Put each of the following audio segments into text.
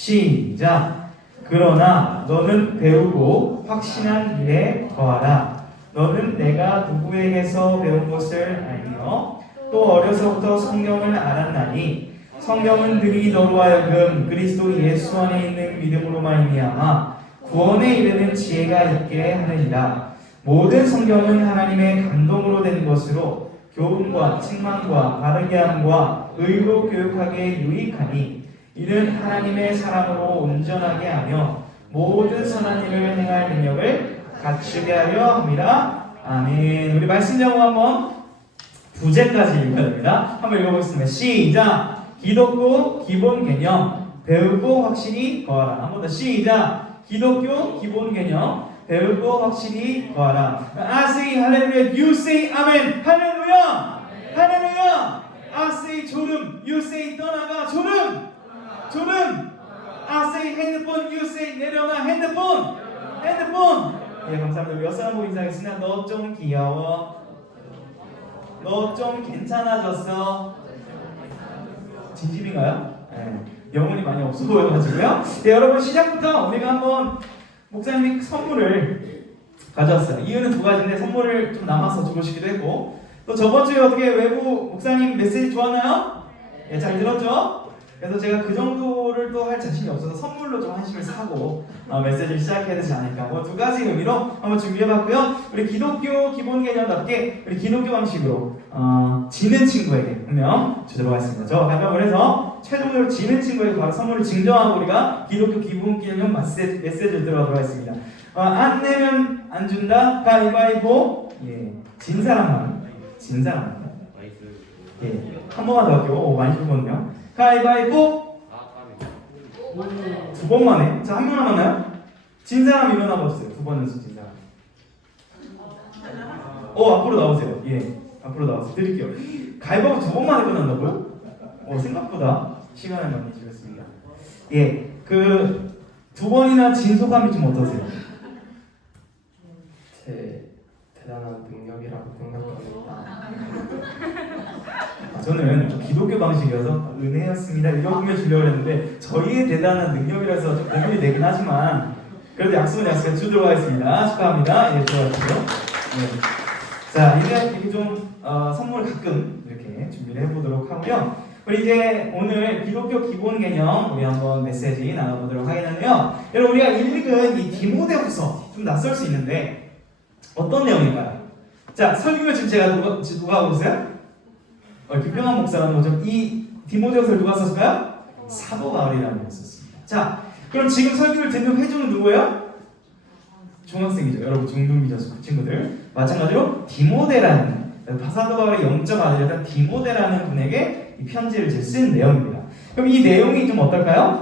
시작. 그러나 너는 배우고 확신한 일에 거하라. 너는 내가 누구에게서 배운 것을 알며 또 어려서부터 성경을 알았나니 성경은 능히 너로 하여금 그리스도 예수 안에 있는 믿음으로 말미암아 구원에 이르는 지혜가 있게 하느니라. 모든 성경은 하나님의 감동으로 된 것으로 교훈과 책망과 바르게 함과 의로 교육하게 유익하니 이는 하나님의 사람으로 온전하게 하며 모든 선한 일을 행할 능력을 갖추게 하려 함이라. 아멘. 우리 말씀 제목 한번 부제까지 읽어야 됩니다. 한번 읽어보겠습니다. 시작. 기독교 기본 개념 배우고 확실히 거하라. 한 번 더 시작. 기독교 기본 개념 배우고 확실히 거하라. I say 할렐루야, you say 아멘. 할렐루야, 할렐루야. I say 졸음, you say 떠나가. 졸음, 졸음. I say 핸드폰, you say 내려놔. 핸드폰, 핸드폰. 예, 감사합니다. 우리 여사람 인사하겠습니다. 너 좀 귀여워. 너 좀 괜찮아졌어. 진심인가요? 네. 영혼이 많이 없어 보여가지고요. 네, 여러분 시작부터 우리가 한번 목사님이 선물을 가져왔어요. 이유는 두 가지인데 선물을 좀 남아서 주고 싶기도 했고 또 저번 주에 어떻게 외부 목사님 메시지 좋았나요? 예, 잘 들었죠? 그래서 제가 그 정도를 또 할 자신이 없어서 선물로 좀 한심을 사고 메시지를 시작해야 되지 않을까. 뭐 두 가지 의미로 한번 준비해봤고요. 우리 기독교 기본 개념답게 우리 기독교 방식으로 지는 친구에게 한 명 주도록 하겠습니다. 저 가명을 해서 최종적으로 지는 친구에게 바로 선물을 증정하고 우리가 기독교 기본 개념 메시지를 들어가도록 하겠습니다. 안 내면 안 준다. 가위바위보. 예, 진 사람만. 진 사람만. 예, 한 번만 더 할게요. 오, 많이 죽었네요. 가위바위보. 두 번만 해. 자, 한 명 남았나요? 진 사람 일어나 보세요. 두 번 연속 진 사람. 앞으로 나오세요. 예, 앞으로 나와서 드릴게요. 가위바위보 두 번만에 끝난다고요? 생각보다 시간을 많이 주셨습니다. 예, 그 두 번이나 진 소감이 좀 어떠세요? 제 대단한 능력이라고 생각합니다. 저는 기독교 방식이어서 은혜였습니다 이러면 주려고 했는데 저희의 대단한 능력이라서 좀 능력이 되긴 하지만 그래도 약속은 약속 주도록 하겠습니다. 축하합니다. 예, 들어가시죠. 네. 자, 이제 이렇게 좀 선물 가끔 이렇게 준비를 해보도록 하고요. 우리 이제 오늘 기독교 기본 개념 우리 한번 메시지 나눠보도록 하겠는데요. 여러분 우리가 읽은 이 디모데후서 좀 낯설 수 있는데 어떤 내용일까요? 자, 설교를 지금 제가 누가 하고 있어요? 김평환 목사라는 거죠. 이 디모데후서를 누가 썼을까요? 사도 바울이라는 분이 썼습니다. 자, 그럼 지금 설교를 듣는 회중은 누구예요? 중학생이죠. 여러분 중등비죠 친구들. 마찬가지로 디모데라는 사도 바울의 영적 아들이었던 디모데라는 분에게 이 편지를 쓴 내용입니다. 그럼 이 내용이 좀 어떨까요?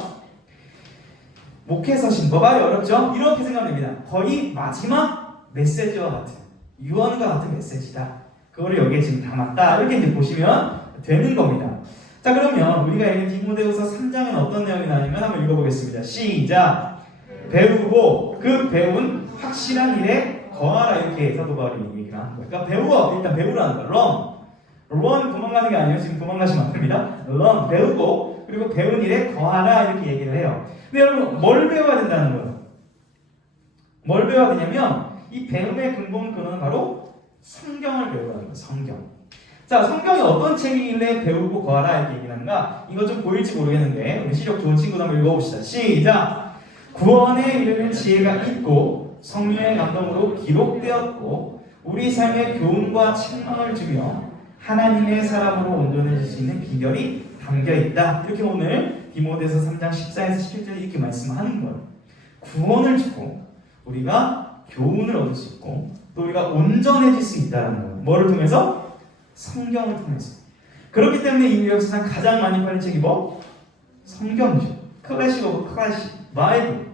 목회서 뭐 말이 어렵죠? 이렇게 생각하면 됩니다. 거의 마지막 메시지와 같은 유언과 같은 메시지다. 그거를 여기에 지금 담았다. 이렇게 이제 보시면 되는 겁니다. 자, 그러면 우리가 읽은 디모데후서 3장은 어떤 내용이 나냐면 한번 읽어보겠습니다. 시작. 배우고 그 배운 확실한 일에 거하라. 이렇게 사도 바울이 얘기를 하는 거예요. 그러니까 배우어 일단 배우라는 거예요. run 도망가는 게 아니에요. 지금 도망가시면 안 됩니다. run 배우고 그리고 배운 일에 거하라 이렇게 얘기를 해요. 근데 여러분 뭘 배워야 된다는 거예요? 뭘 배워야 되냐면 이 배움의 근본 근원은 바로 성경을 배우라는 거예요. 성경. 자, 성경이 어떤 책이길래 배우고 거하라 이렇게 얘기를 하는가? 이거 좀 보일지 모르겠는데 우리 시력 좋은 친구도 한번 읽어봅시다. 시작. 구원에 이르는 지혜가 있고 성령의 감동으로 기록되었고 우리 삶의 교훈과 책망을 주며 하나님의 사람으로 온전해질 수 있는 비결이 담겨있다. 이렇게 오늘 디모데서 3장 14에서 17절에 이렇게 말씀하는 거예요. 구원을 주고 우리가 교훈을 얻을 수 있고 또 우리가 온전해질 수 있다는 거예요. 뭐를 통해서? 성경을 통해서. 그렇기 때문에 이 역사상 가장 많이 팔린 책이 뭐? 성경이죠. 클래식 오브 클래식, 바이블.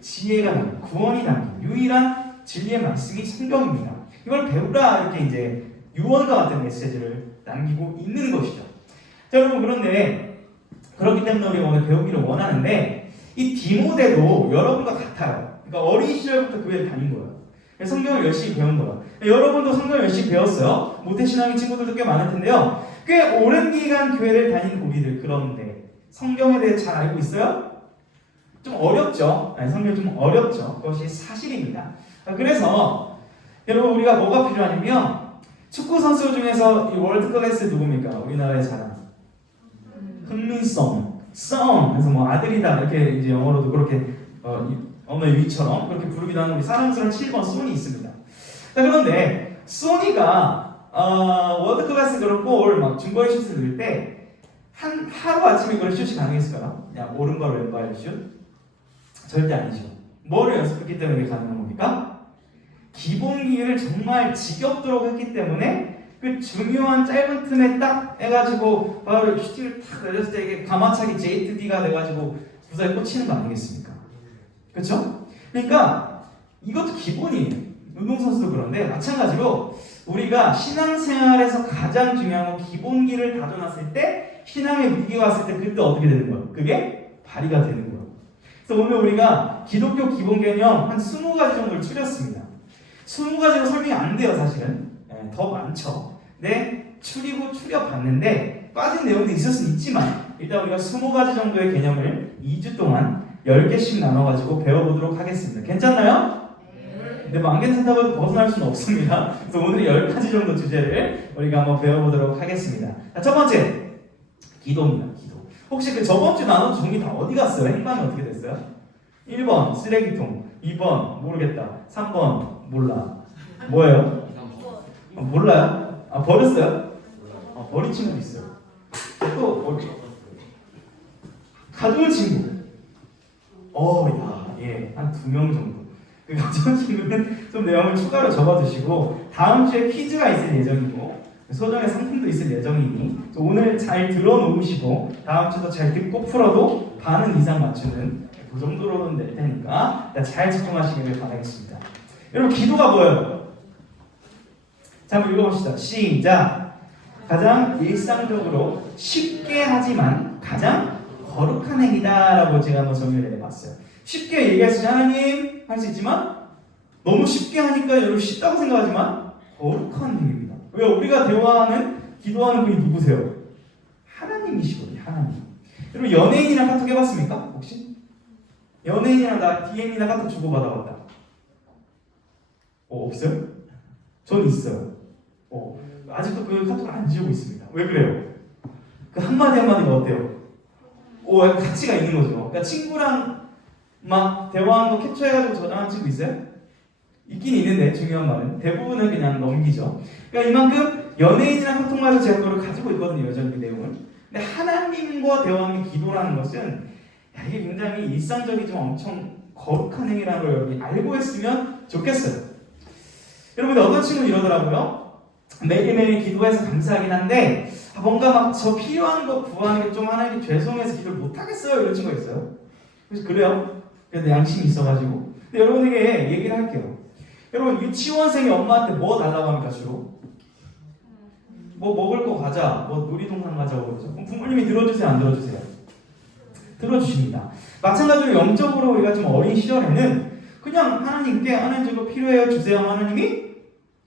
지혜가 담긴, 구원이 담긴 유일한 진리의 말씀이 성경입니다. 이걸 배우라 이렇게 이제 유언과 같은 메시지를 남기고 있는 것이죠. 자, 여러분 그런데 그렇기 때문에 우리가 오늘 배우기를 원하는데 이 디모데도 여러분과 같아요. 그러니까 어린 시절부터 교회를 다닌 거예요. 성경을 열심히 배운 거예요. 여러분도 성경을 열심히 배웠어요. 모태신앙의 친구들도 꽤 많을 텐데요. 꽤 오랜 기간 교회를 다닌 우리들 그런데 성경에 대해 잘 알고 있어요? 좀 어렵죠. 성경이 좀 어렵죠. 그것이 사실입니다. 그래서 여러분 우리가 뭐가 필요하냐면 축구 선수 중에서 이 월드 클래스 누굽니까? 우리나라의 자랑. 흥민성, 그래서 뭐 아들이다 이렇게 이제 영어로도 그렇게 어머니 위처럼 그렇게 부르기도 하는 우리 사랑스러운 7번 소니 있습니다. 자, 그런데 소니가 월드 클래스 그런 골막 중거리 슛을 넣을 때 하루 아침에 그런 슛이 가능했을까요? 그냥 오른발 왼발 슛? 절대 아니죠. 뭐를 연습했기 때문에 이게 가능한 겁니까? 기본기를 정말 지겹도록 했기 때문에 그 중요한 짧은 틈에 딱 해가지고 바로 슈팅을 탁 내렸을 때 이게 가마차기 JTD가 돼가지고 부사에 꽂히는 거 아니겠습니까? 그렇죠? 그러니까 이것도 기본이에요. 운동선수도 그런데 마찬가지로 우리가 신앙생활에서 가장 중요한 건 기본기를 다져놨을 때 신앙의 위기가 왔을 때 그때 어떻게 되는 거예요? 그게 발휘가 되는 거예요. 그래서 오늘 우리가 기독교 기본 개념 한 20가지 정도를 추렸습니다. 20가지로 설명이 안 돼요, 사실은. 더 많죠. 근데 추려봤는데 빠진 내용도 있을 수 있지만 일단 우리가 20가지 정도의 개념을 2주 동안 10개씩 나눠가지고 배워보도록 하겠습니다. 괜찮나요? 근데 뭐 안 괜찮다고 해도 벗어날 수는 없습니다. 그래서 오늘 10가지 정도 주제를 우리가 한번 배워보도록 하겠습니다. 자, 첫 번째 기도입니다. 기도. 혹시 그 저번 주 나눈 종이 다 어디 갔어요? 행방이 어떻게 됐어요? 1번 쓰레기통, 2번 모르겠다, 3번 몰라. 뭐예요? 몰라요? 버렸어요? 버린 친구도 있어요. 또 가져온 친구. 한 2명 정도. 그 가져온 친구는 좀 내용을 추가로 적어주시고 다음 주에 퀴즈가 있을 예정이고 소정의 상품도 있을 예정이니 오늘 잘 들어놓으시고 다음 주도 잘 듣고 풀어도 반은 이상 맞추는 그 정도로는 될 테니까 잘 집중하시기를 바라겠습니다. 여러분 기도가 뭐예요? 자, 한번 읽어봅시다. 시작. 가장 일상적으로 쉽게 하지만 가장 거룩한 행위다 라고 제가 한번 정리를 해봤어요. 쉽게 얘기할 수 있는 하나님 할 수 있지만 너무 쉽게 하니까 여러분 쉽다고 생각하지만 거룩한 행위입니다. 왜? 우리가 대화하는 기도하는 분이 누구세요? 하나님이시거든요. 하나님. 여러분 연예인이랑 카톡 해봤습니까? 혹시? 연예인이랑 나 DM이나 카톡 주고받아봤다. 없어요? 전 있어요. 아직도 그 카톡을 안 지우고 있습니다. 왜 그래요? 그 한마디 한마디가 어때요? 가치가 있는 거죠. 그러니까 친구랑 막 대화한 거 캡처해가지고 저장한 친구 있어요? 있긴 있는데 중요한 말은 대부분은 그냥 넘기죠. 그러니까 이만큼 연예인이랑 카톡마저 제가 그걸 가지고 있거든요. 여전히 그 내용을. 근데 하나님과 대화하는 기도라는 것은 이게 굉장히 일상적이지만 엄청 거룩한 행위라는 걸 여러분이 알고 했으면 좋겠어요. 여러분들 어떤 친구는 이러더라고요. 매일매일 기도해서 감사하긴 한데 뭔가 막 저 필요한 거 구하는 게 좀 하나님께 죄송해서 기도를 못하겠어요. 이런 친구가 있어요. 그래서 그래요? 그래도 양심이 있어가지고. 근데 여러분에게 얘기를 할게요. 여러분 유치원생이 엄마한테 뭐 달라고 합니까 주로? 뭐 먹을 거 가자, 뭐 놀이동산 가자고 그러죠. 그럼 부모님이 들어주세요, 안 들어주세요? 들어주십니다. 마찬가지로 영적으로 우리가 좀 어린 시절에는 그냥 하나님께 하나님 저거 필요해요 주세요 하나님이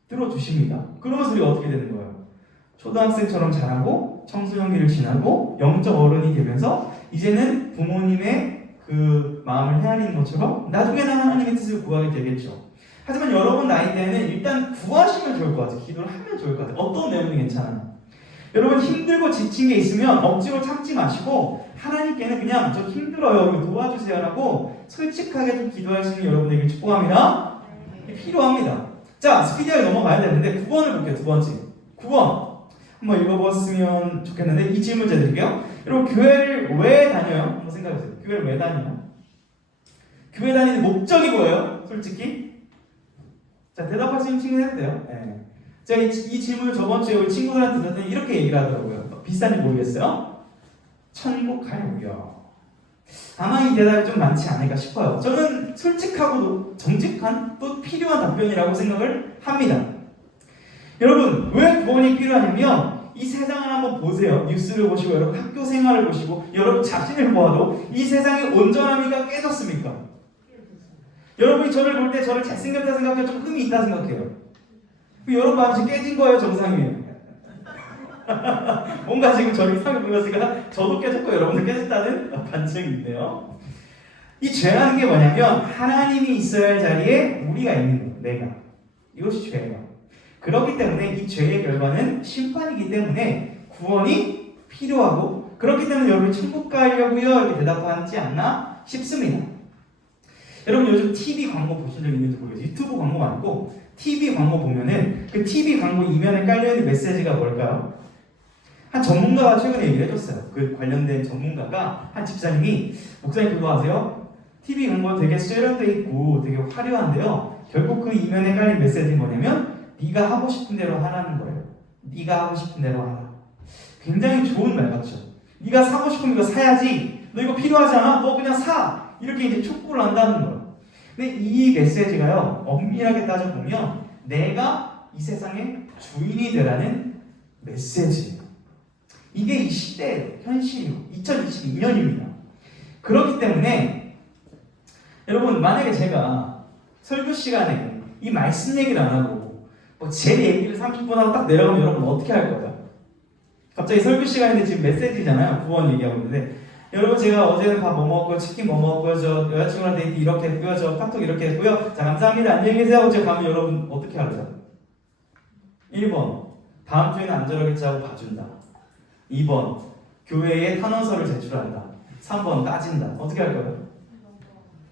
들어주십니다. 그러면서 우리가 어떻게 되는 거예요? 초등학생처럼 자라고 청소년기를 지나고 영적 어른이 되면서 이제는 부모님의 그 마음을 헤아리는 것처럼 나중에는 하나님의 뜻을 구하게 되겠죠. 하지만 여러분 나이 때는 일단 구하시면 좋을 것 같아요. 기도를 하면 좋을 것 같아요. 어떤 내용이 괜찮아요? 여러분 힘들고 지친 게 있으면 억지로 참지 마시고 하나님께는 그냥 저 힘들어요 도와주세요라고 솔직하게 좀 기도할 수 있는 여러분에게 축복합니다. 필요합니다. 자, 스피디하게 넘어가야 되는데 9번을 볼게요. 두 번째 9번 한번 읽어봤으면 좋겠는데 이 질문 드릴게요. 여러분 교회를 왜 다녀요? 한번 생각해보세요. 교회를 왜 다녀요? 교회 다니는 목적이 뭐예요? 솔직히? 자, 대답할 수 있는 친구는 해도 돼요. 네. 제가 이 질문을 저번 주에 우리 친구들한테 들었더니 이렇게 얘기를 하더라고요. 비싼지 모르겠어요. 천국 가려고요. 아마 이 대답이 좀 많지 않을까 싶어요. 저는 솔직하고도 정직한 또 필요한 답변이라고 생각을 합니다. 여러분 왜 구원이 필요하냐면 이 세상을 한번 보세요. 뉴스를 보시고 여러분 학교 생활을 보시고 여러분 자신을 보아도 이 세상의 온전함이가 깨졌습니까? 여러분이 저를 볼 때 저를 잘생겼다 생각해요? 좀 흠이 있다 생각해요? 여러분 마음이 지금 깨진 거예요? 정상이에요? 뭔가 지금 저를 이상하게 보였으니까 저도 깨졌고 여러분도 깨졌다는 반증이 있네요. 이 죄라는 게 뭐냐면 하나님이 있어야 할 자리에 우리가 있는 거예요. 내가. 이것이 죄예요. 그렇기 때문에 이 죄의 결과는 심판이기 때문에 구원이 필요하고, 그렇기 때문에 여러분 천국 가려고요? 이렇게 대답하지 않나 싶습니다. 여러분 요즘 TV 광고 보신 적 있는지 모르겠어요. 유튜브 광고 말고 TV 광고 보면은 그 TV 광고 이면에 깔려있는 메시지가 뭘까요? 한 전문가가 최근에 얘기를 해줬어요. 그 관련된 전문가가, 한 집사님이, 목사님 그거 아세요? TV 광고 되게 세련돼 있고 되게 화려한데요. 결국 그 이면에 깔린 메시지는 뭐냐면 네가 하고 싶은 대로 하라는 거예요. 네가 하고 싶은 대로 하라. 굉장히 좋은 말 같죠? 네가 사고 싶으면 이거 사야지. 너 이거 필요하지 않아? 너 그냥 사. 이렇게 이제 촉구를 한다는 거예요. 근데 이 메시지가요, 엄밀하게 따져보면 내가 이 세상의 주인이 되라는 메시지예요. 이게 이 시대의 현실이요. 2022년입니다. 그렇기 때문에 여러분, 만약에 제가 설교 시간에 이 말씀 얘기를 안 하고 뭐 제 얘기를 30분 하고 딱 내려가면 여러분 어떻게 할 거예요? 갑자기 설교 시간인데 지금 메시지잖아요. 구원 얘기하고 있는데, 여러분 제가 어제는 밥 뭐 먹었고요, 치킨 뭐 먹었고요, 저 여자친구랑 데이트 이렇게 했고요, 저 카톡 이렇게 했고요, 자 감사합니다, 안녕히 계세요 하고 제가 가면 여러분 어떻게 할래요? 1번 다음 주에는 안 저러겠지 하고 봐준다. 2번 교회에 탄원서를 제출한다. 3번 따진다. 어떻게 할 거예요?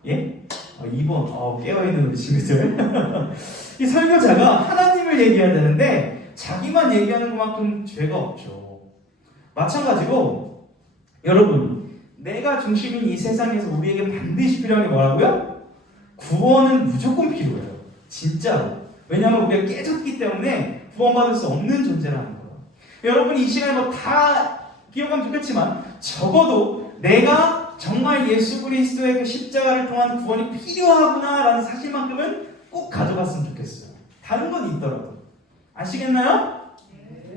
예? 2번 깨어있는 우리 친구들. 이 설교자가 하나님을 얘기해야 되는데 자기만 얘기하는 것만큼 죄가 없죠. 마찬가지로 여러분, 내가 중심인 이 세상에서 우리에게 반드시 필요한 게 뭐라고요? 구원은 무조건 필요해요. 진짜로. 왜냐하면 우리가 깨졌기 때문에 구원받을 수 없는 존재라는 거예요. 여러분 이 시간에 뭐 다 기억하면 좋겠지만 적어도 내가 정말 예수 그리스도의 그 십자가를 통한 구원이 필요하구나라는 사실만큼은 꼭 가져갔으면 좋겠어요. 다른 건 있더라도. 아시겠나요?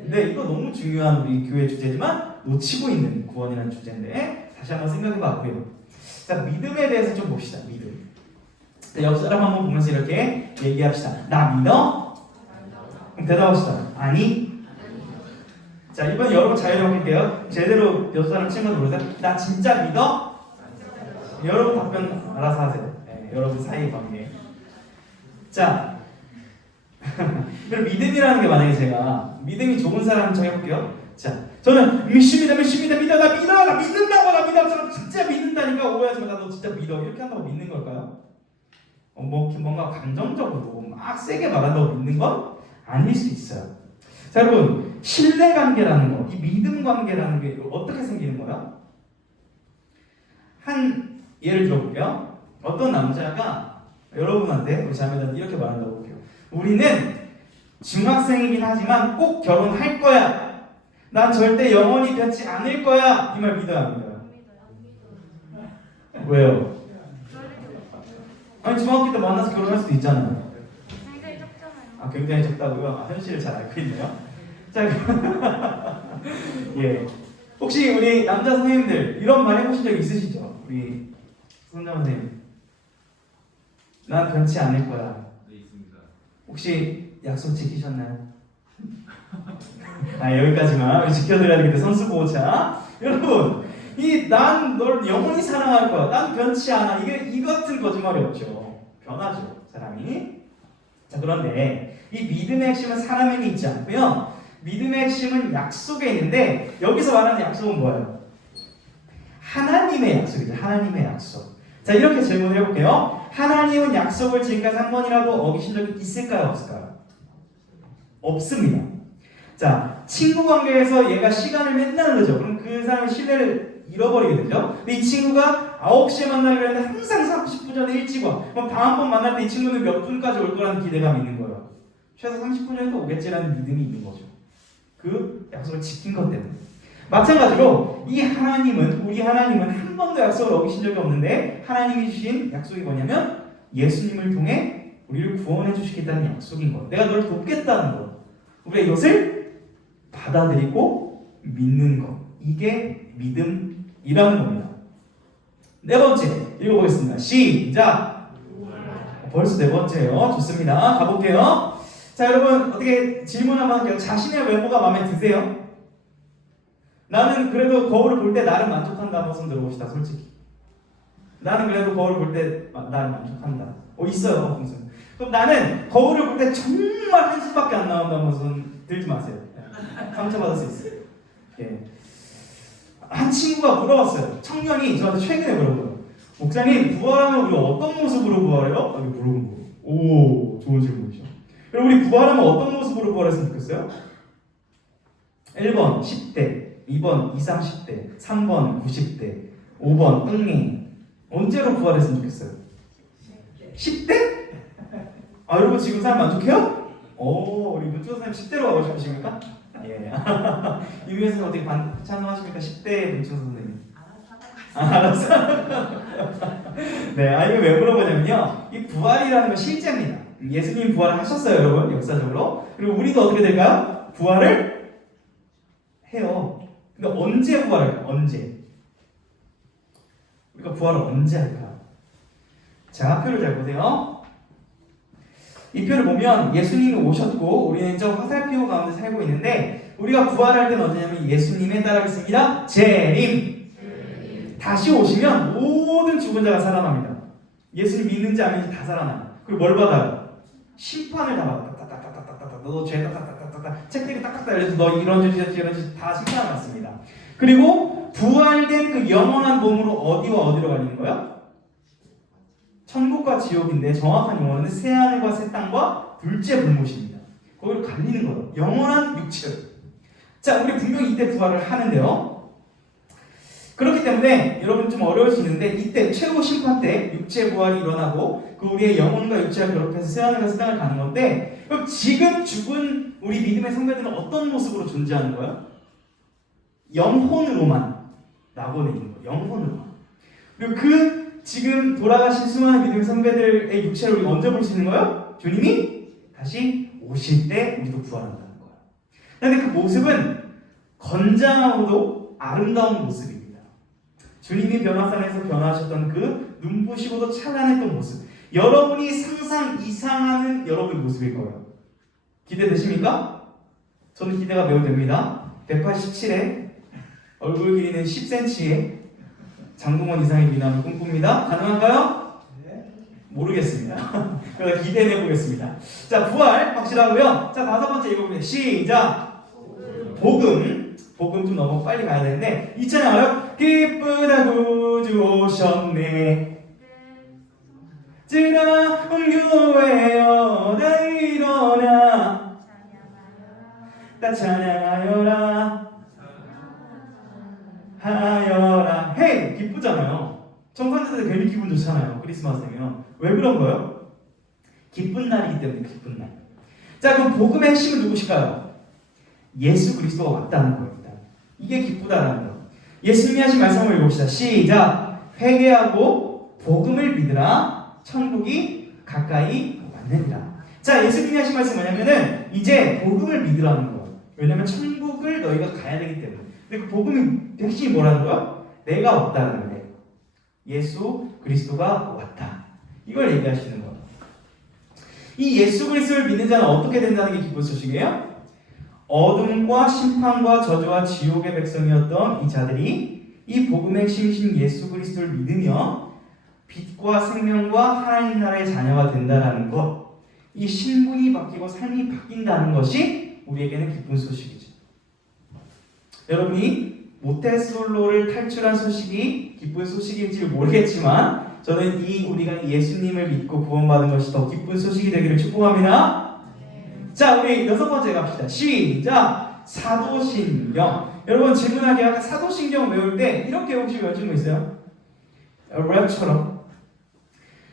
네, 이거 너무 중요한 우리 교회 주제지만 놓치고 있는 구원이라는 주제인데 다시 한번 생각해 봤고요. 자, 믿음에 대해서 좀 봅시다. 믿음. 자, 옆 사람 한번 보면서 이렇게 얘기합시다. 나 믿어? 그럼 대답합시다. 아니. 자, 이번에 여러분 자유를 맡길게요. 제대로 옆 사람 친구들 보세요. 나 진짜 믿어? 여러분 답변 알아서 하세요. 네, 여러분 사이 관계. 자, 그럼 믿음이라는 게 만약에 제가 믿음이 좋은 사람 저 해볼게요. 자, 저는 믿습니다, 나 믿는다고, 나 믿어, 저 진짜 믿는다니까 오해하지 마, 나 너 진짜 믿어, 이렇게 한다고 믿는 걸까요? 뭔가 감정적으로 막 세게 말한다고 믿는 건 아닐 수 있어요. 자, 여러분 신뢰관계라는 거, 이 믿음 관계라는 게 어떻게 생기는 거야? 한 예를 들어볼게요. 어떤 남자가 여러분한테, 우리 자매들한테 이렇게 말한다고 볼게요. 우리는 중학생이긴 하지만 꼭 결혼할 거야. 난 절대 영원히 변치 않을 거야. 이 말 믿어요, 안 믿어요? 왜요? 아니 중학교 때 만나서 결혼할 수도 있잖아요. 굉장히 적잖아요. 아, 굉장히 적다고요? 현실을 잘 알고 있네요. 자, 예. 혹시 우리 남자 선생님들 이런 말 해보신 적 있으시죠? 우리 손자 선생님. 난 변치 않을 거야. 네, 있습니다. 혹시 약속 지키셨나요? 아, 여기까지만 지켜드려야 되겠다. 선수보호차. 여러분, 난 널 영원히 사랑할 거야. 난 변치 않아. 이 같은 거짓말이 없죠. 변하죠, 사람이. 자, 그런데 이 믿음의 핵심은 사람에게 있지 않고요. 믿음의 핵심은 약속에 있는데 여기서 말하는 약속은 뭐예요? 하나님의 약속이죠. 하나님의 약속. 자, 이렇게 질문을 해볼게요. 하나님은 약속을 지금까지 한 번이라도 어기신 적이 있을까요? 없을까요? 없습니다. 자, 친구 관계에서 얘가 시간을 맨날 늦어. 그럼 그 사람의 신뢰를 잃어버리게 되죠. 근데 이 친구가 9시에 만나기로 했는데 항상 30분 전에 일찍 와. 그럼 다음번 만날 때 이 친구는 몇 분까지 올 거라는 기대감이 있는 거예요. 최소 30분 전에도 오겠지라는 믿음이 있는 거죠. 그 약속을 지킨 것 때문에. 마찬가지로 우리 하나님은 한 번도 약속을 어기신 적이 없는데 하나님이 주신 약속이 뭐냐면 예수님을 통해 우리를 구원해 주시겠다는 약속인 거예요. 내가 너를 돕겠다는 거예요. 우리가 이것을 받아들이고 믿는 것. 이게 믿음이라는 겁니다. 네 번째 읽어보겠습니다. 시작. 벌써 네 번째예요. 좋습니다. 가볼게요. 자, 여러분 어떻게 질문 한번 할게요. 자신의 외모가 마음에 드세요? 나는 그래도 거울을 볼 때 나를 만족한다. 한번 손 들어봅시다. 솔직히. 나는 그래도 거울 볼 때 나를 만족한다. 있어요. 무슨. 그럼 나는 거울을 볼 때 정말 한숨밖에 안 나온다는 것은 들지 마세요. 상처받을 수 있어요. 예. 한 친구가 물어봤어요. 청년이 저한테 최근에 물어봐요. 목사님, 부활하면 우리 어떤 모습으로 부활해요? 이렇게 물어본 거예요. 오, 좋은 질문이죠. 그럼 우리 부활하면 어떤 모습으로 부활했으면 좋겠어요? 1번 10대, 2번 20, 30대, 3번 90대, 5번 응애. 언제로 부활했으면 좋겠어요? 10대? 여러분 지금 사람 만족해요? 우리 문조 선생님 10대로 가고 싶으십니까? 예. 유미선 어떻게 찬성하십니까? 10대 문조 선생님. 알았어. 네, 이거 왜 물어보냐면요. 이 부활이라는 건 실제입니다. 예수님 부활을 하셨어요, 여러분, 역사적으로. 그리고 우리도 어떻게 될까요? 부활을 해요. 근데 언제 부활할까요? 언제? 우리가 부활을 언제 할까? 자, 표를 잘 보세요. 이 표를 보면 예수님이 오셨고 우리는 저 화살표 가운데 살고 있는데 우리가 부활할 때는 언제냐면 예수님에 따라하겠습니다. 재림. 다시 오시면 모든 죽은 자가 살아납니다. 예수님 믿는지 안 믿는지 다 살아나요. 그리고 뭘 받아요? 심판을 다 받아요. 딱딱딱딱딱딱. 너 죄 딱딱딱딱딱. 책들이 딱딱 달려서 너 이런 짓 다 심판을 받습니다. 그리고 부활된 그 영원한 몸으로 어디와 어디로 갈리는 거예요? 천국과 지옥인데 정확한 용어는 새하늘과 새 땅과 둘째 불못입니다. 거기로 갈리는 거예요. 영원한 육체로. 자, 우리 분명히 이때 부활을 하는데요. 그렇기 때문에 여러분 좀 어려울 수 있는데 이때 최후 심판 때 육체 부활이 일어나고 그 우리의 영혼과 육체가 결합해서 새하늘과 새 땅을 가는 건데 그럼 지금 죽은 우리 믿음의 성도들은 어떤 모습으로 존재하는 거예요? 영혼으로만 나고 있는 거예요. 영혼으로만. 그리고 그 지금 돌아가신 수많은 믿음의 선배들의 육체를 우리가 언제 볼 수 있는 거예요? 주님이 다시 오실 때 우리도 부활한다는 거예요. 그런데 그 모습은 건장하고도 아름다운 모습입니다. 주님이 변화산에서 변화하셨던 그 눈부시고도 찬란했던 모습. 여러분이 상상 이상하는 여러분의 모습일 거예요. 기대되십니까? 저는 기대가 매우 됩니다. 187에 얼굴 길이는 10cm에 장동건 이상의 미남을 꿈꿉니다. 가능한가요? 네. 모르겠습니다. 그러나 기대해 보겠습니다. 자, 부활 확실하고요. 자, 5번째 읽어보세요. 시작. 복음 좀 너무 빨리 가야 되는데 있잖아요. 기쁘다 구주 오셨네. 즐거운 교회여 다 일어나 다 찬양하여라 하여라. 헤이! 기쁘잖아요. 청소년들 괜히 기분 좋잖아요. 크리스마스 되면. 왜 그런 거예요? 기쁜 날이기 때문에 기쁜 날. 자, 그럼 복음의 핵심은 누구실까요? 예수 그리스도가 왔다는 겁니다. 이게 기쁘다라는 거. 예수님이 하신 말씀을 읽읍시다. 시작. 회개하고 복음을 믿으라. 천국이 가까이 왔느니라. 자, 예수님이 하신 말씀은 뭐냐면은 이제 복음을 믿으라는 거예요. 왜냐면 천국을 너희가 가야 되기 때문에. 근데 그 복음의 핵심이 뭐라는 거야? 내가 왔다는 거예요. 예수 그리스도가 왔다. 이걸 얘기하시는 거예요. 이 예수 그리스도를 믿는 자는 어떻게 된다는 게 기쁜 소식이에요? 어둠과 심판과 저주와 지옥의 백성이었던 이 자들이 이 복음의 핵심이신 예수 그리스도를 믿으며 빛과 생명과 하나님 나라의 자녀가 된다는 것, 이 신분이 바뀌고 삶이 바뀐다는 것이 우리에게는 기쁜 소식이죠. 여러분이 모태솔로를 탈출한 소식이 기쁜 소식일지 모르겠지만 저는 우리가 예수님을 믿고 구원받은 것이 더 기쁜 소식이 되기를 축복합니다. 자, 우리 6번째 갑시다. 시작! 사도신경. 여러분 질문하기 아까 사도신경 외울 때 이렇게 혹시 외우신 거 있어요? 랩처럼.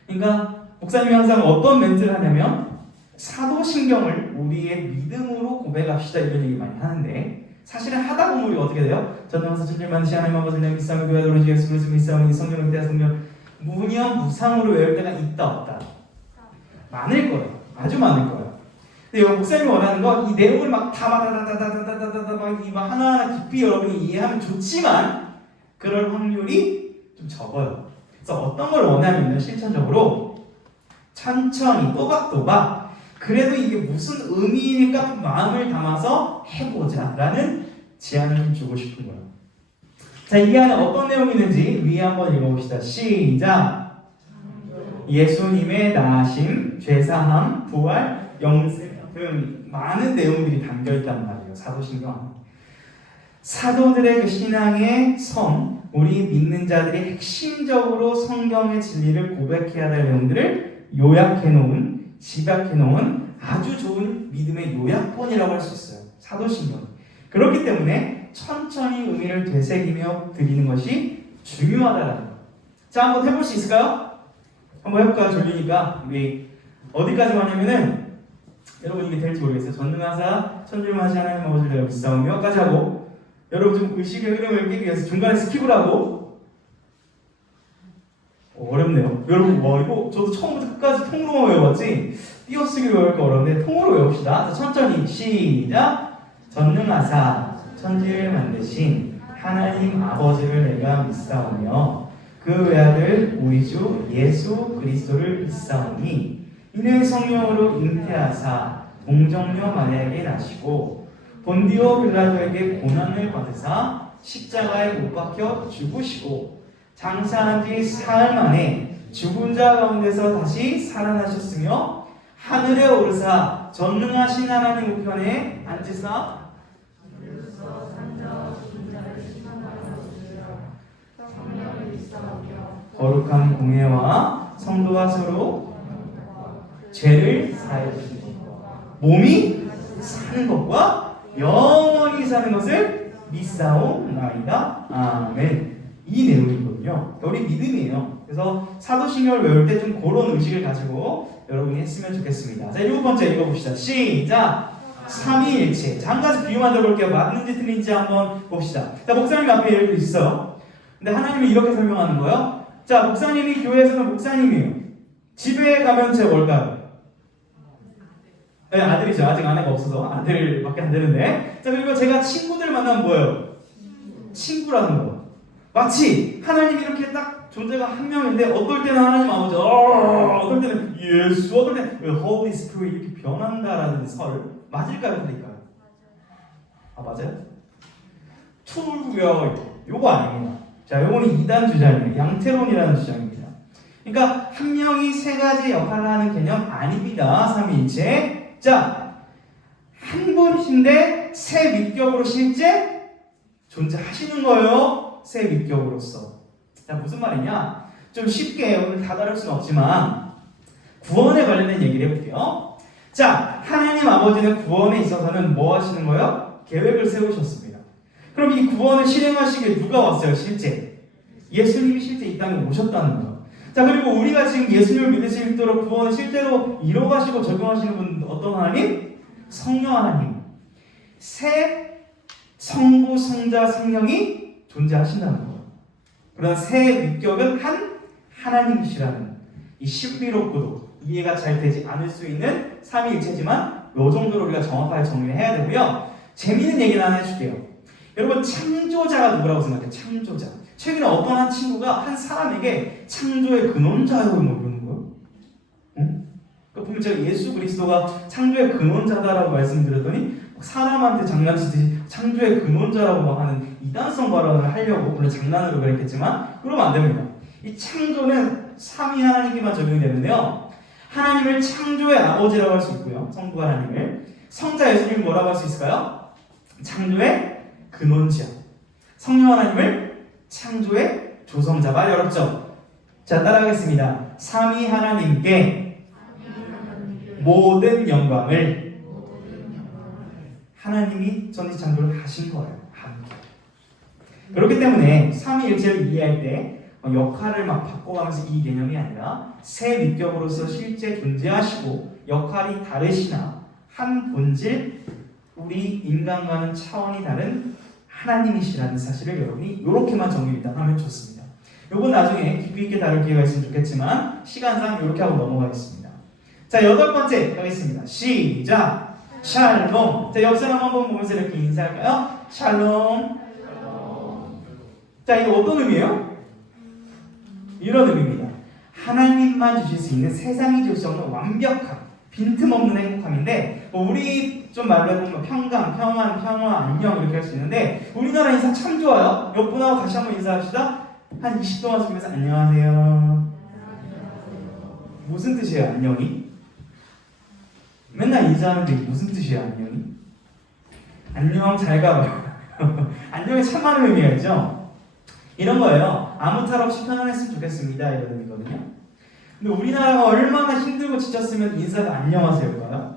그러니까 목사님이 항상 어떤 멘트를 하냐면 사도신경을 우리의 믿음으로 고백합시다 이런 얘기 많이 하는데 사실은 하다 보면 우리가 어떻게 돼요? 전능하사 천실만시 하나님 아버지 내 믿사오니 교회도로 예수 그리스도 믿사오니 성경을 대하 성경 무념무상으로 외울 때가 있다 없다? 많을 거예요. 아주 많을 거예요. 근데 목사님이 원하는 건 이 내용을 막 다다다다다다다다다 막 하나하나 깊이 여러분이 이해하면 좋지만 그럴 확률이 좀 적어요. 그래서 어떤 걸 원하면 실천적으로 천천히 또박또박 그래도 이게 무슨 의미일까 마음을 담아서 해보자 라는 제안을 좀 주고 싶은 거예요. 자, 이 안에 어떤 내용이 있는지 위에 한번 읽어봅시다. 시작. 예수님의 나심, 죄사함, 부활, 영생 등 많은 내용들이 담겨 있단 말이에요. 사도신경 안에. 사도들의 그 신앙의 성, 우리 믿는 자들이 핵심적으로 성경의 진리를 고백해야 될 내용들을 요약해 놓은, 집약해 놓은 아주 좋은 믿음의 요약본이라고 할 수 있어요. 사도신경. 그렇기 때문에 천천히 의미를 되새기며 드리는 것이 중요하다라는 거예요. 자, 한번 해볼 수 있을까요? 한번 해볼까요? 졸리니까 우리 어디까지 가냐면은 여러분 이게 될지 모르겠어요. 전능하사 천주만하신 하나님 아버지를 내가 믿사오며까지 하고 여러분 좀 의식의 흐름을 깨기 위해서 중간에 스킵을 하고 어렵네요. 여러분 와 이거 저도 처음부터 끝까지 통으로만 외워봤지 띄어쓰기로 외울까 어려운데 통으로 외웁시다. 자, 천천히 시작. 전능하사 천지를 만드신 하나님 아버지를 내가 믿사오며 그 외아들 우리 주 예수 그리스도를 믿사오니 이는 성령으로 잉태하사 동정녀 마리아에게 나시고 본디오 빌라도에게 고난을 받으사 십자가에 못 박혀 죽으시고 장사한 지 사흘 만에 죽은 자 가운데서 다시 살아나셨으며 하늘에 오르사 전능하신 하나님 우편에 앉으사 거룩한 공예와 성도와 서로 죄를 사해 주시고 몸이 사는 것과 영원히 사는 것을 믿사옵나이다. 아멘. 이 내용이거든요. 우리 믿음이에요. 그래서 사도신경을 외울 때 좀 그런 의식을 가지고 여러분이 했으면 좋겠습니다. 자, 7번째 읽어봅시다. 시작. 삼위일체. 자, 한 가지 비유 만들어 볼게요. 맞는지 틀린지 한번 봅시다. 자, 목사님 앞에 예를 있어요. 근데 하나님이 이렇게 설명하는 거예요. 자, 목사님이 교회에서는 목사님이에요. 집에 가면 제 뭘까요? 네, 아들이죠. 아직 아내가 없어서 아들밖에 안 되는데. 자, 그리고 제가 친구들 만나면 뭐예요? 친구라는 거. 마치 하나님이 이렇게 딱 존재가 한 명인데 어떨 때는 하나님 아버지, 어떨 때는 예수, 어떨 때는 Holy Spirit 이렇게 변한다라는 설 맞을까요? 틀릴까요? 아, 맞아요? 투구요. 요거 아닙니다. 자, 요거는 이단 주장이에요. 양태론이라는 주장입니다. 그러니까 한 명이 세 가지 역할을 하는 개념 아닙니다. 삼위일체. 자, 한 분이신데 세 위격으로 실제 존재하시는 거예요. 세 위격으로서. 자, 무슨 말이냐? 좀 쉽게 오늘 다 다룰 수는 없지만 구원에 관련된 얘기를 해볼게요. 자, 하나님 아버지는 구원에 있어서는 뭐 하시는 거예요? 계획을 세우셨습니다. 그럼 이 구원을 실행하시기에 누가 왔어요? 실제 예수님이 실제 이 땅에 오셨다는 거예요. 자, 그리고 우리가 지금 예수님을 믿을 수 있도록 구원을 실제로 이뤄가시고 적용하시는 분은 어떤 하나님? 성령 하나님. 세 성부, 성자, 성령이 존재하신다는 거예요. 그런 세 위격은 한 하나님이시라는 이 신비롭고도 이해가 잘 되지 않을 수 있는 삼위일체지만 요 정도로 우리가 정확하게 정리를 해야 되고요. 재미있는 얘기를 하나 해줄게요. 여러분, 창조자가 누구라고 생각해요? 창조자. 최근에 어떤 한 친구가 한 사람에게 창조의 근원자라고 뭐 이러는 거예요. 응? 그러니까 보면 제가 예수 그리스도가 창조의 근원자다라고 말씀드렸더니 사람한테 장난치듯이 창조의 근원자라고 막 하는 이단성 발언을 하려고, 물론 장난으로 그랬겠지만 그러면 안 됩니다. 이 창조는 삼위 하나님께만 적용이 되는데요. 하나님을 창조의 아버지라고 할 수 있고요. 성부 하나님을. 성자 예수님을 뭐라고 할 수 있을까요? 창조의 근원자. 성령 하나님을 창조의 조성자. 말 어렵죠? 자, 따라하겠습니다. 삼위 하나님께 모든 영광을 하나님이 전지창조를 하신 거예요. 함께. 그렇기 때문에 삼위일체를 이해할 때 역할을 막 바꿔가면서 이 개념이 아니라 세 위격으로서 실제 존재하시고 역할이 다르시나 한 본질, 우리 인간과는 차원이 다른 하나님이시라는 사실을 여러분이 이렇게만 정리 일단 하면 좋습니다. 요건 나중에 깊이 있게 다룰 기회가 있으면 좋겠지만 시간상 이렇게 하고 넘어가겠습니다. 자, 8번째 가겠습니다. 시작! 샬롬. 자, 옆 사람 한번 보면서 이렇게 인사할까요? 샬롬. 자, 이거 어떤 의미예요? 이런 의미입니다. 하나님만 주실 수 있는 세상이 줄 수 없는 완벽함, 빈틈없는 행복함인데 뭐 우리 좀 말로 해보면 평강, 평안, 평화, 안녕 이렇게 할 수 있는데 우리나라 인사 참 좋아요. 몇 분하고 다시 한번 인사합시다. 한 20동안 쓰면서 안녕하세요. 무슨 뜻이에요, 안녕이? 맨날 인사하는데 무슨 뜻이에요, 안녕이? 안녕, 잘 가봐요. 안녕이 참 많은 의미가 있죠? 이런 거예요. 아무 탈 없이 편안했으면 좋겠습니다. 이런 의미거든요. 근데 우리나라가 얼마나 힘들고 지쳤으면 인사가 안녕하세요일까요?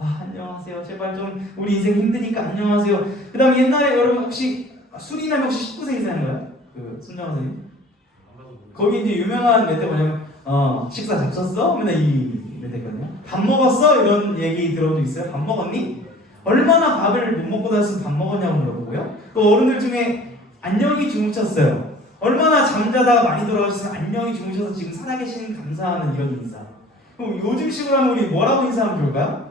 아, 안녕하세요. 제발 좀 우리 인생 힘드니까 안녕하세요. 그 다음에 옛날에 여러분 혹시 수리남 혹시 19세 이상인 거예요? 그 순정 선생님? 거기 이제 유명한 멘트 뭐냐면 식사 잡섰어? 맨날 이 멘트거든요. 밥 먹었어? 이런 얘기 들어본 적 있어요? 밥 먹었니? 얼마나 밥을 못 먹고 다녔으면 밥 먹었냐고 물어보고요. 또 어른들 중에 안녕히 주무셨어요. 얼마나 잠자다가 많이 돌아가셨으면 안녕히 주무셔서 지금 살아계신 감사하는 이런 인사. 그럼 요즘 식으로 하면 우리 뭐라고 인사하면 좋을까요?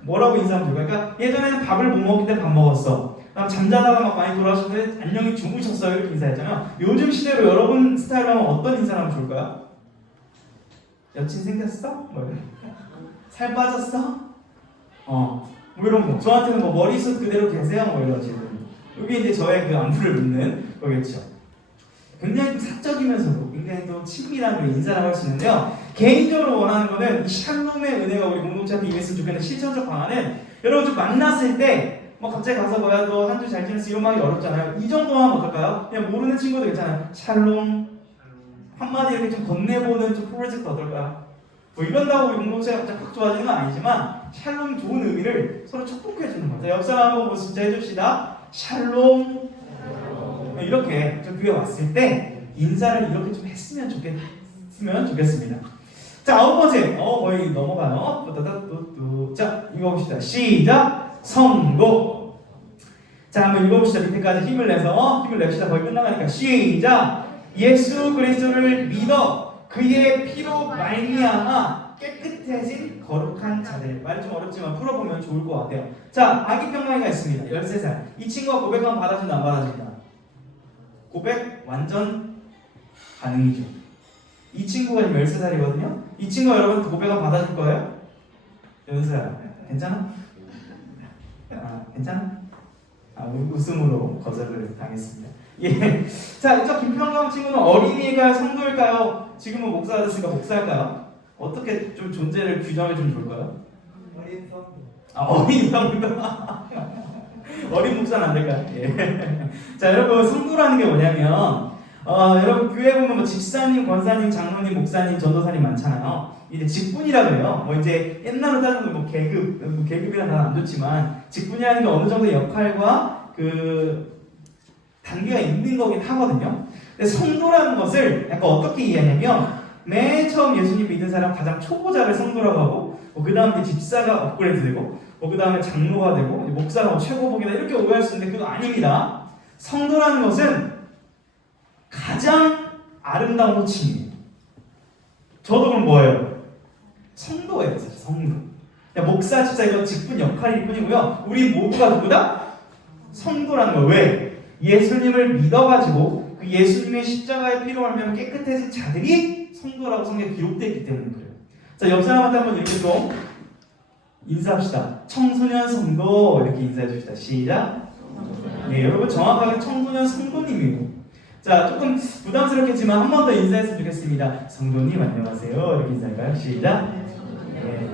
뭐라고 인사하면 좋을까요? 그러니까 예전에는 밥을 못 먹을 때 밥 먹었어. 그다음 잠자다가 막 많이 돌아가셨는데 안녕히 주무셨어요 이렇게 인사했잖아요. 요즘 시대로 여러분 스타일로 하면 어떤 인사를 하면 좋을까요? 여친 생겼어? 뭐 이런. 살 빠졌어? 뭐 이런 거. 저한테는 뭐 머리숱 그대로 계세요? 뭐 이런 질문. 이게 이제 저의 그 안부를 묻는 거겠죠. 굉장히 좀 사적이면서도 굉장히 또 친밀한 그 인사를 할 수 있는데요. 개인적으로 원하는 거는 이 샬롬의 은혜가 우리 공동체한테 임했으면 좋겠는 실천적 방안은 여러분 좀 만났을 때 뭐 갑자기 가서 뭐야 너 한 주 잘 지냈어 이런 말이 어렵잖아요. 이 정도만 하면 어떨까요? 그냥 모르는 친구도 괜찮아요. 샬롬 한마디 이렇게 좀 건네보는 좀 프로젝트 어떨까요? 뭐 이런다고 우리 공동체가 갑자기 확 좋아지는 건 아니지만 샬롬 좋은 의미를 서로 축복해 주는 거죠. 옆 사람하고 뭐 진짜 해줍시다. 샬롬 이렇게 좀 교회 왔을 때 인사를 이렇게 좀 했으면 좋겠습니다. 자, 아홉 번째. 거의 넘어가요. 뚜뚜뚜뚜. 자, 읽어봅시다. 시작. 성도. 자, 한번 읽어봅시다. 밑에까지 힘을 냅시다. 거의 끝나가니까. 시작. 예수 그리스도를 믿어 그의 피로 말미암아 깨끗해진 거룩한 자들. 말이 좀 어렵지만 풀어보면 좋을 것 같아요. 자, 아기 평강이가 있습니다. 13살. 이 친구가 고백하면 받아준다, 안 받아준다? 고백 완전 가능이죠. 이 친구가 지금 13살이거든요. 이 친구가 여러분 고백하면 받아줄 거예요? 연수야, 괜찮아? 괜찮아? 웃음으로 거절을 당했습니다. 예. 자, 저 김평강 친구는 어린이일까요? 성도일까요? 지금은 목사가 됐으니까 목사일까요? 어떻게 좀 존재를 규정해 주면 좋을까요? 어린 성도. 어린 성도. 어린 목사는 안 될까요? 예. 자, 여러분 성도라는 게 뭐냐면 여러분 교회 보면 뭐 집사님, 권사님, 장로님, 목사님, 전도사님 많잖아요. 이제 직분이라 그래요. 뭐 이제 옛날로 따지면 뭐 계급이란 단어 안 좋지만 직분이라는 게 어느 정도의 역할과 그 단계가 있는 거긴 하거든요. 근데 성도라는 것을 약간 어떻게 이해하냐면 맨 처음 예수님 믿는 사람 가장 초보자를 성도라고 하고 그 다음에 집사가 업그레이드되고 그 다음에 장로가 되고 목사가 뭐 최고복이다 이렇게 오해할 수 있는데 그거 아닙니다. 성도라는 것은 가장 아름다운 호칭이에요. 저도 그럼 뭐예요? 성도예요. 사실 성도. 목사, 집사 이건 직분 역할일 뿐이고요. 우리 모두가 누구다? 성도라는 거예요. 왜? 예수님을 믿어가지고 그 예수님의 십자가의 피로 말미암아 깨끗해진 자들이 성도라고 성경에 기록되어 있기 때문에 그래요. 자, 옆 사람한테 한번 이렇게 좀 인사합시다. 청소년 성도 이렇게 인사해 줍시다. 시작. 네, 여러분 정확하게 청소년 성도님이에요. 자, 조금 부담스럽겠지만 한 번 더 인사했으면 좋겠습니다. 성도님 안녕하세요. 이렇게 인사할까요? 시작. 네.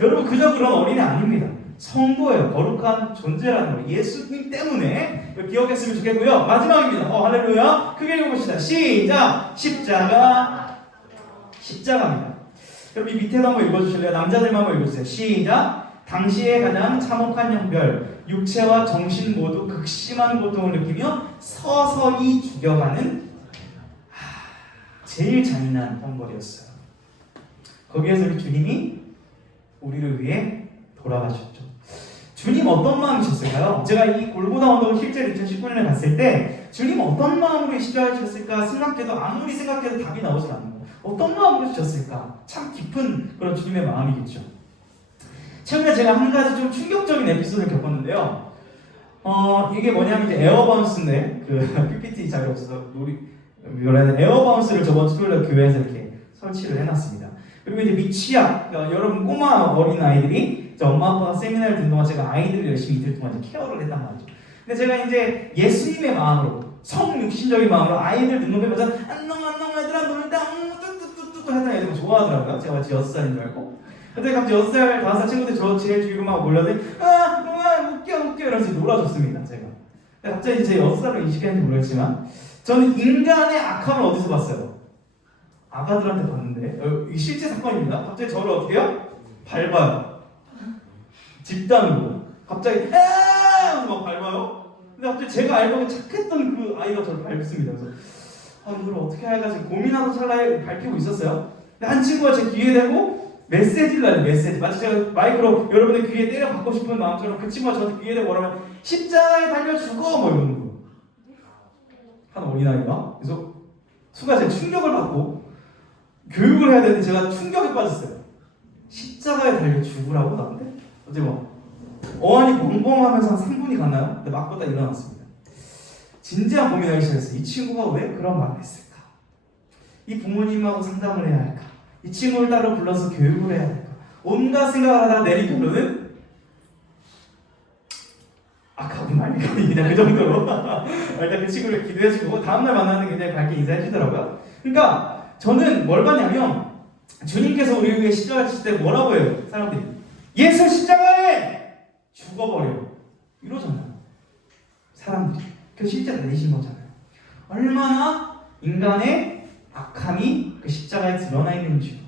여러분 그저 그런 어린애 아닙니다. 성도예요. 거룩한 존재라는 거. 예수님 때문에 기억했으면 좋겠고요. 마지막입니다. 할렐루야. 크게 읽어봅시다. 시작. 십자가입니다. 여러분 이 밑에도 한번 읽어주실래요? 남자들만 한번 읽어주세요. 시작. 당시에 가장 참혹한 형벌, 육체와 정신 모두 극심한 고통을 느끼며 서서히 죽여가는 제일 잔인한 형벌이었어요. 거기에서 우리 주님이 우리를 위해 돌아가셨죠. 주님 어떤 마음이셨을까요? 제가 이 골고다 언덕을 실제로 2019년에 갔을 때 주님 어떤 마음으로 십자가를 지셨을까 생각해도 아무리 생각해도 답이 나오지 않는 거예요. 어떤 마음으로 지셨을까? 참 깊은 그런 주님의 마음이겠죠. 최근에 제가 한 가지 좀 충격적인 에피소드를 겪었는데요. 이게 뭐냐면 이제 에어바운스인데 그 PPT 자료 없어서 에어바운스를 저번 토요일에 교회에서 이렇게 설치를 해놨습니다. 그리고 이제 미취학, 그러니까 여러분 꼬마 어린 아이들이 엄마 아빠가 세미나를 듣는 동안 제가 아이들을 열심히 이틀 동안 이제 케어를 했단 말이죠. 근데 제가 이제 예수님의 마음으로 성육신적인 마음으로 아이들 등록해보자 안녕 얘들아 놀다 뚜뚜뚜뚜 했더니 애들 좋아하더라고요. 제가 마치 6살인 줄 알고. 근데 갑자기 6살, 5살 친구들 저 제 주위로 막 몰려들이 웃겨 이러면서 놀아줬습니다. 제가. 근데 갑자기 제 6살로 인식했는지 모르겠지만 저는 인간의 악함을 어디서 봤어요? 아가들한테 봤는데 이게 실제 사건입니다. 갑자기 저를 어떻게 해요? 밟아요. 집단으로 갑자기 하면서 막 밟아요. 근데 갑자기 제가 알고 착했던 그 아이가 저를 밟습니다. 그래서 이걸 어떻게 할까 지금 고민하는 찰나에 밟히고 있었어요. 근데 한 친구가 제 귀에 대고 메시지를 나요. 메시지. 마치 제가 마이크로 여러분의 귀에 때려 받고 싶은 마음처럼 그 친구가 저한테 귀에 대고 뭐라면 십자가에 달려 죽어 뭐 이러는 거예요. 한 어린아이가. 그래서 순간 제가 충격을 받고 교육을 해야 되는데 제가 충격에 빠졌어요. 십자가에 달려 죽으라고 나한테? 어제 뭐 어안이 벙벙하면서 한 3분이 갔나요? 근데 맞고 딱 일어났습니다. 진지한 고민하기 시작했어요. 이 친구가 왜 그런 말을 했을까? 이 부모님하고 상담을 해야 할까? 이 친구를 따로 불러서 교육을 해야 할까? 온갖 생각을 하다가 내린 결론은 아까운 말이야. 그냥 그 정도로 일단 그 친구를 기도해주고 다음날 만나는 굉장히 밝게 인사해주더라고요. 그러니까 저는 뭘 봤냐면 주님께서 우리 위해 십자가 지실 때 뭐라고 해요? 사람들이 예수 십자가에 죽어버려 이러잖아요. 사람들이 그 실제 달리신 거잖아요. 얼마나 인간의 악함이 그 십자가에 드러나 있는지.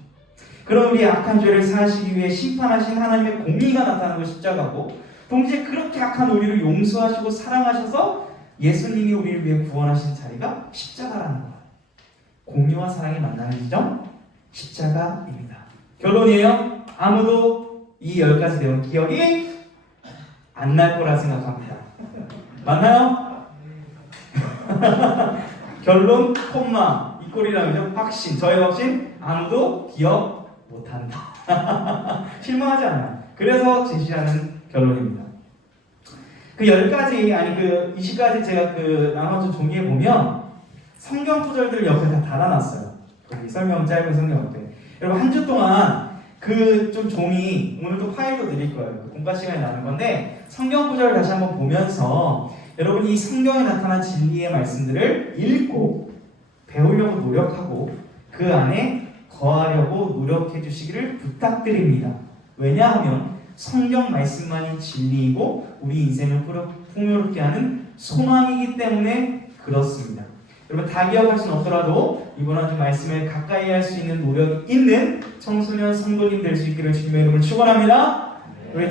그런 우리의 악한 죄를 사하시기 위해 심판하신 하나님의 공의가 나타나는 것 십자가고 동시에 그렇게 악한 우리를 용서하시고 사랑하셔서 예수님이 우리를 위해 구원하신 자리가 십자가라는 거예요. 공의와 사랑이 만나는 지점 십자가입니다. 결론이에요. 아무도 이 10가지 내용 기억이 안 날 거라 생각합니다. 맞나요? 결론 콤마 이 꼴이라면 확신 저의 확신 아무도 기억 못한다. 실망하지 않아요. 그래서 제시하는 결론입니다. 그 10가지 아니 그 20가지 제가 그 나눠준 종이에 보면 성경 구절들 옆에 다 달아놨어요. 거기 설명 짧은 성경 옆에. 여러분 한 주 동안 그 좀 종이 오늘도 파일도 드릴 거예요. 그 공과 시간에 나눈 건데 성경 구절을 다시 한번 보면서 여러분이 이 성경에 나타난 진리의 말씀들을 읽고 배우려고 노력하고 그 안에 거하려고 노력해 주시기를 부탁드립니다. 왜냐하면 성경 말씀만이 진리이고 우리 인생을 풍요롭게 하는 소망이기 때문에 그렇습니다. 여러분 다 기억할 수는 없더라도 이번 한 주 말씀을 가까이 할 수 있는 노력이 있는 청소년 성도님 될 수 있기를 주님의 이름으로 축원합니다. 우리